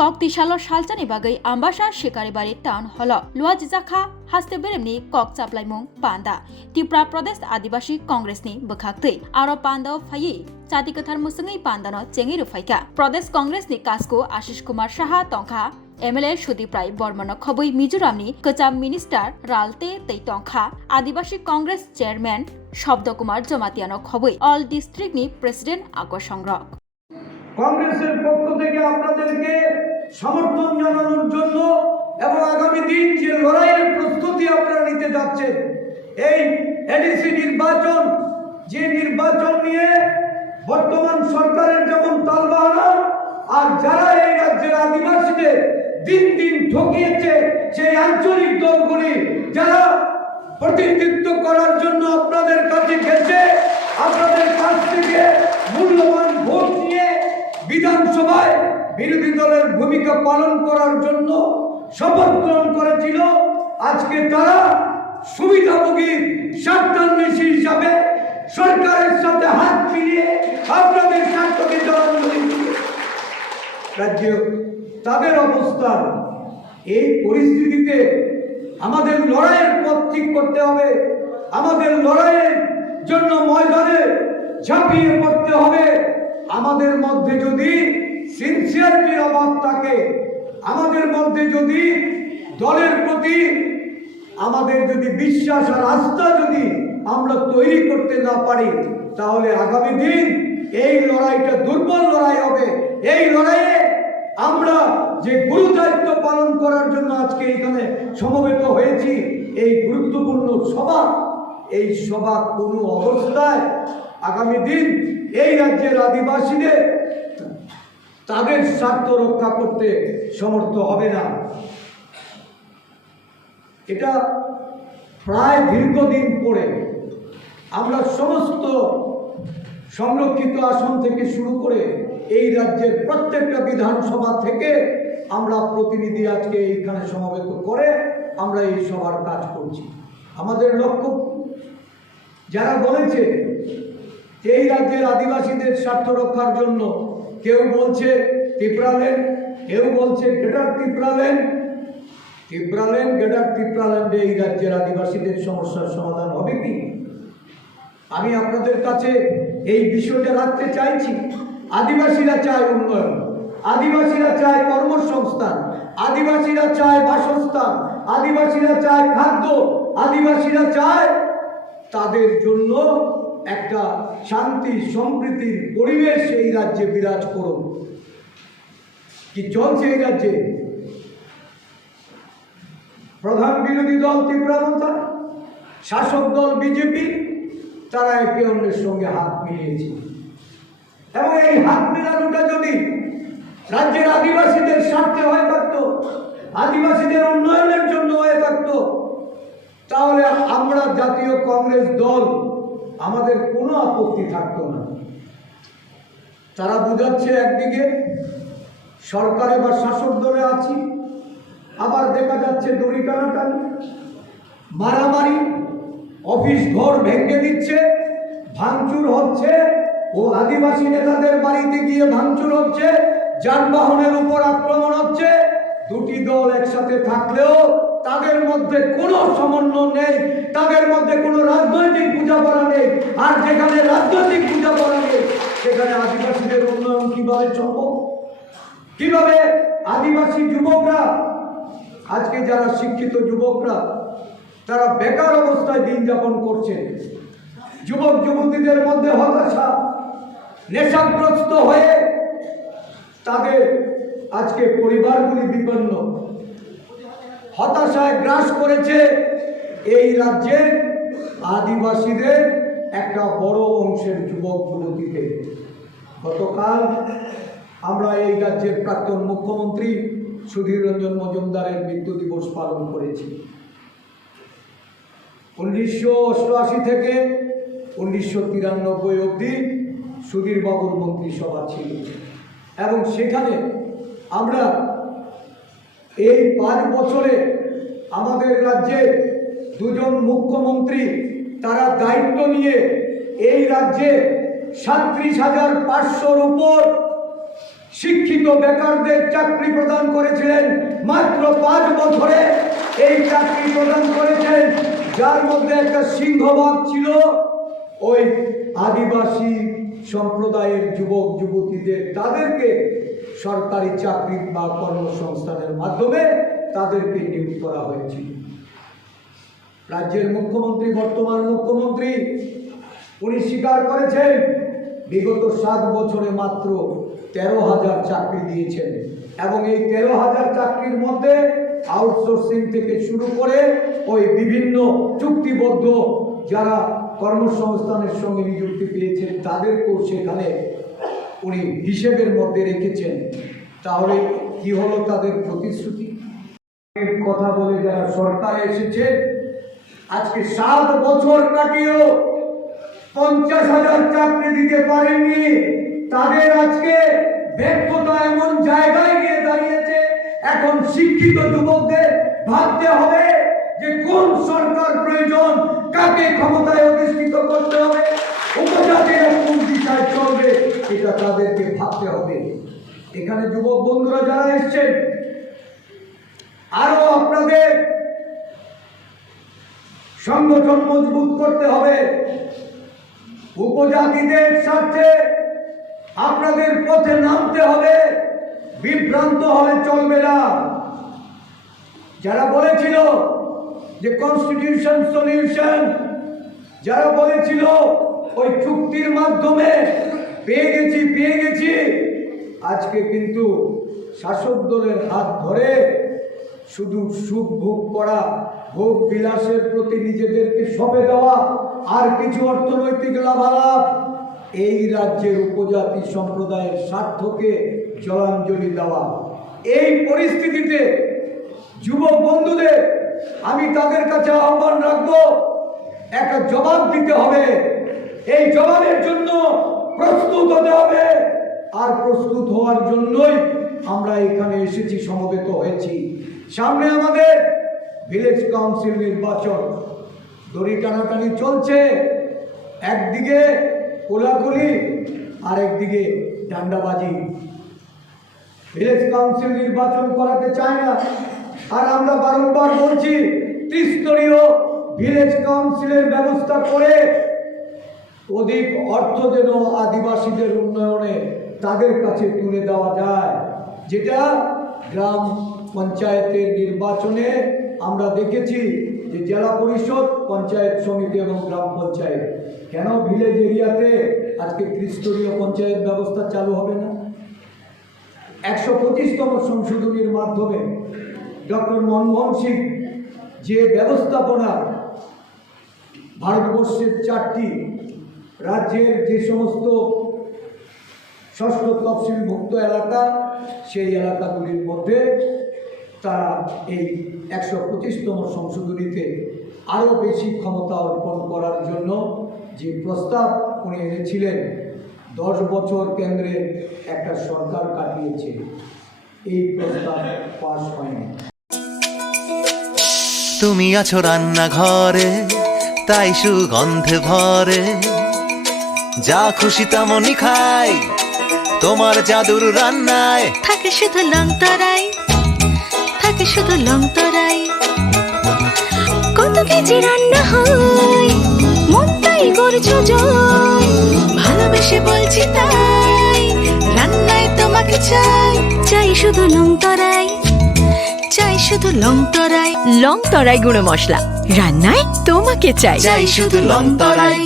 kok tisalo salchani bagai ambasa shikaribari town hall lua jijaka haste beremni kok chaplaimung panda Tripura Pradesh Adivasi Congress ni bokhaktei aro panda phai chati kathar musungai pandano chengi rufaika Pradesh Congress ni kasko Ashish Kumar Saha tongkha MLA Sudip Rai Bormano khoboi Mizoramni Kacham Minister Ralte Tei tongkha Adivasi Congress Chairman Shabda Kumar Jamatiano khoboi All District ni President Akwa Songrok কংগ্রেসের পক্ষ থেকে আপনাদেরকে সমর্থন জানানোর জন্য এবং আগামী দিন যে লড়াইয়ের প্রস্তুতি আপনারা নিতে যাচ্ছেন এই এডিসি নির্বাচন যে নির্বাচন নিয়ে বর্তমান সরকারের যেমন তালবাহানা আর যারা এই রাজ্যের আদিবাসীদের দিন দিন ঠকিয়েছে সেই আঞ্চলিক দলগুলি যারা প্রতিনিধিত্ব করার জন্য আপনাদের কাছে গেছে আপনাদের কাছ থেকে মূল্যবান ভোট নিয়ে বিধানসভায় বিরোধী দলের ভূমিকা পালন করার জন্য শপথ গ্রহণ করেছিল আজকে তারা সুবিধাভোগী স্বার্থান্বেষী হিসাবে সরকারের সাথে হাত মিলিয়ে আপনাদের স্বার্থকে জলাঞ্জলি রাজ্য তাদের অবস্থান এই পরিস্থিতিতে আমাদের লড়াইয়ের পথ ঠিক করতে হবে আমাদের লড়াইয়ের জন্য ময়দানে ঝাঁপিয়ে পড়তে হবে আমাদের মধ্যে যদি সিনসিয়ারিটির অভাব থাকে আমাদের মধ্যে যদি দলের প্রতি আমাদের যদি বিশ্বাস আর আস্থা যদি আমরা তৈরি করতে না পারি তাহলে আগামী দিন এই লড়াইটা দুর্বল লড়াই হবে এই লড়াইয়ে আমরা যে গুরুদায়িত্ব পালন করার জন্য আজকে এখানে সমবেত হয়েছি এই গুরুত্বপূর্ণ সভা এই সভা কোনো অবস্থায় আগামী দিন এই রাজ্যের আদিবাসীদের তাদের স্বার্থ রক্ষা করতে সমর্থ হবে না এটা প্রায় দীর্ঘদিন পরে আমরা সমস্ত সংরক্ষিত আসন থেকে শুরু করে এই রাজ্যের প্রত্যেকটা বিধানসভা থেকে আমরা প্রতিনিধি আজকে এইখানে সমবেত করে আমরা এই সভার কাজ করছি আমাদের লক্ষ্য যারা বলেছে এই রাজ্যের আদিবাসীদের স্বার্থ রক্ষার জন্য কেউ বলছে ত্রিপুরাল্যান্ড কেউ বলছে গ্রেটার ত্রিপুরাল্যান্ড গ্রেটার ত্রিপুরাল্যান্ডে এই রাজ্যের আদিবাসীদের সমস্যার সমাধান হবে কি আমি আপনাদের কাছে এই বিষয়টা রাখতে চাইছি আদিবাসীরা চায় উন্নয়ন আদিবাসীরা চায় কর্মসংস্থান আদিবাসীরা চায় বাসস্থান আদিবাসীরা চায় খাদ্য আদিবাসীরা চায় তাদের জন্য একটা শান্তি সম্প্রীতির পরিবেশ এই রাজ্যে বিরাজ করুন কি চলছে এই রাজ্যে প্রধান বিরোধী দল ত্রিপুরা শাসক দল বিজেপি তারা একে অন্যের সঙ্গে হাত মিলিয়েছে এবং এই হাত মেলানোটা যদি রাজ্যের আদিবাসীদের স্বার্থে হয়ে থাকত আদিবাসীদের উন্নয়নের জন্য হয়ে থাকত তাহলে আমরা জাতীয় কংগ্রেস দল আমাদের কোনো আপত্তি থাকতো না তারা বুঝাচ্ছে একদিকে সরকারে বা শাসক দলে আছি আবার দেখা যাচ্ছে দড়ি টানাটানি মারামারি অফিস ঘর ভেঙে দিচ্ছে ভাঙচুর হচ্ছে ও আদিবাসী নেতাদের বাড়িতে গিয়ে ভাঙচুর হচ্ছে যানবাহনের উপর আক্রমণ হচ্ছে দুটি দল একসাথে থাকলেও তাদের মধ্যে কোনো সমন্বয় নেই তাদের মধ্যে কোনো রাজনৈতিক বোঝাপড়া নেই আর যেখানে রাজনৈতিক বোঝাপড়া নেই সেখানে আদিবাসীদের উন্নয়ন কিভাবে সম্ভব কিভাবে আদিবাসী যুবকরা আজকে যারা শিক্ষিত যুবকরা তারা বেকার অবস্থায় দিন যাপন করছে যুবক যুবতীদের মধ্যে হতাশা নেশাগ্রস্ত হয়ে তাদের আজকে পরিবারগুলি বিপন্ন হতাশায় গ্রাস করেছে এই রাজ্যের আদিবাসীদের একটা বড় অংশের যুবক যুবতীকে গতকাল আমরা এই রাজ্যের প্রাক্তন মুখ্যমন্ত্রী সুধীর রঞ্জন মজুমদারের মৃত্যু দিবস পালন করেছি 1988 থেকে 1993 অবধি সুধীর বাবুর মন্ত্রিসভা ছিল এবং সেখানে আমরা এই 5 বছরে আমাদের রাজ্যের দুজন মুখ্যমন্ত্রী তারা দায়িত্ব নিয়ে এই রাজ্যে 37,500-র উপর শিক্ষিত বেকারদের চাকরি প্রদান করেছিলেন। মাত্র 5 বছরে এই চাকরি প্রদান করেছেন, যার মধ্যে একটা সিংহভাগ ছিল ওই আদিবাসী সম্প্রদায়ের যুবক যুবতীদের। তাদেরকে সরকারি চাকরি বা কর্মসংস্থানের মাধ্যমে তাদেরকে নিয়োগ করা হয়েছিল। রাজ্যের মুখ্যমন্ত্রী, বর্তমান মুখ্যমন্ত্রী, উনি স্বীকার করেছেন বিগত 7 বছরে মাত্র 13,000 চাকরি দিয়েছেন, এবং এই 13,000 চাকরির মধ্যে আউটসোর্সিং থেকে শুরু করে ওই বিভিন্ন চুক্তিবদ্ধ যারা কর্মসংস্থানের সঙ্গে নিযুক্তি পেয়েছেন তাদেরকেও সেখানে উনি হিসেবের মধ্যে রেখেছেন। তাহলে কি হলো তাদের প্রতিশ্রুতি? কথা বলে যারা সরকারে এসেছে, আজকে 7 বছর কাটিয়েও 50,000 চাকরি দিতে পারেননি। তাদের আজকে ব্যর্থতা এমন জায়গায় গিয়ে দাঁড়িয়েছে, এখন শিক্ষিত যুবকদের ভাবতে হবে যে কোন সরকার প্রয়োজন, কাকে ক্ষমতায় অধিষ্ঠিত করতে হবে, উপজাতিরা কোন দিশায় চলবে, এটা তাদেরকে ভাবতে হবে। এখানে যুবক বন্ধুরা যারা এসছেন, আরো আপনাদের সংগঠন মজবুত করতে হবে। উপজাতিদের স্বার্থে আপনাদের পথে নামতে হবে, বিভ্রান্ত হলে চলবে না। যারা বলেছিল যে কনস্টিটিউশন সলিউশন, যারা বলেছিল ওই চুক্তির মাধ্যমে পেয়ে গেছি, আজকে কিন্তু শাসক দলের হাত ধরে শুধু সুখ ভোগ করা, ভোগ বিলাসের প্রতি নিজেদেরকে সঁপে দেওয়া, আর কিছু অর্থনৈতিক লাভালাভ, এই রাজ্যের উপজাতি সম্প্রদায়ের স্বার্থকে জলাঞ্জলি দেওয়া। এই পরিস্থিতিতে যুবক বন্ধুদের আমি তাদের কাছে আহ্বান রাখবো, একটা জবাব দিতে হবে। এই জবাবের জন্য প্রস্তুত হতে হবে, আর প্রস্তুত হওয়ার জন্যই আমরা এখানে এসেছি, সমবেত হয়েছি। সামনে আমাদের ভিলেজ কাউন্সিল নির্বাচন, দড়ি টানাটানি চলছে, একদিকে কোলাকুলি আর একদিকে ডান্ডাবাজি। ভিলেজ কাউন্সিল নির্বাচন করাতে চায় না, আর আমরা বারংবার বলছি ত্রিস্তরীয় ভিলেজ কাউন্সিলের ব্যবস্থা করে অধিক অর্থ যেন আদিবাসীদের উন্নয়নে তাদের কাছে তুলে দেওয়া যায়, যেটা গ্রাম পঞ্চায়েতের নির্বাচনে আমরা দেখেছি যে জেলা পরিষদ, পঞ্চায়েত সমিতি এবং গ্রাম পঞ্চায়েত, কেন ভিলেজ এরিয়াতে আজকে ত্রিস্তরীয় পঞ্চায়েত ব্যবস্থা চালু হবে না? 125তম সংশোধনীর মাধ্যমে ডক্টর মনমোহন সিং যে ব্যবস্থাপনা ভারতবর্ষের 4টি রাজ্যের যে সমস্ত ষষ্ঠ তফসিলভুক্ত এলাকা, সেই এলাকাগুলির মধ্যে তারা এই 125তম সংশোধনীতে আরও বেশি ক্ষমতা অর্পণ করার জন্য যে প্রস্তাব উনি এনেছিলেন, 10 বছর কেন্দ্রে একটা সরকার কাটিয়েছে, এই প্রস্তাব পাস হয়নি। তুমি আছো রান্নাঘরে, তাই সুগন্ধে ভরে, যা খুশি তেমনই খাই, তোমার জাদুর রান্নায় থাকে শুধু লং তরাই, থাকে শুধু লং তরাই। কত কেজি রান্না হয়, মন তাই করছো জয়, ভালোবেসে বলছি তাই, রান্নায় তোমাকে চাই, চাই শুধু লং তরাই, চাই শুধু লং তরাই। লং তরাই গুঁড়ো মশলা, রান্নায় তোমাকে চাই, চাই শুধু লং তরাই।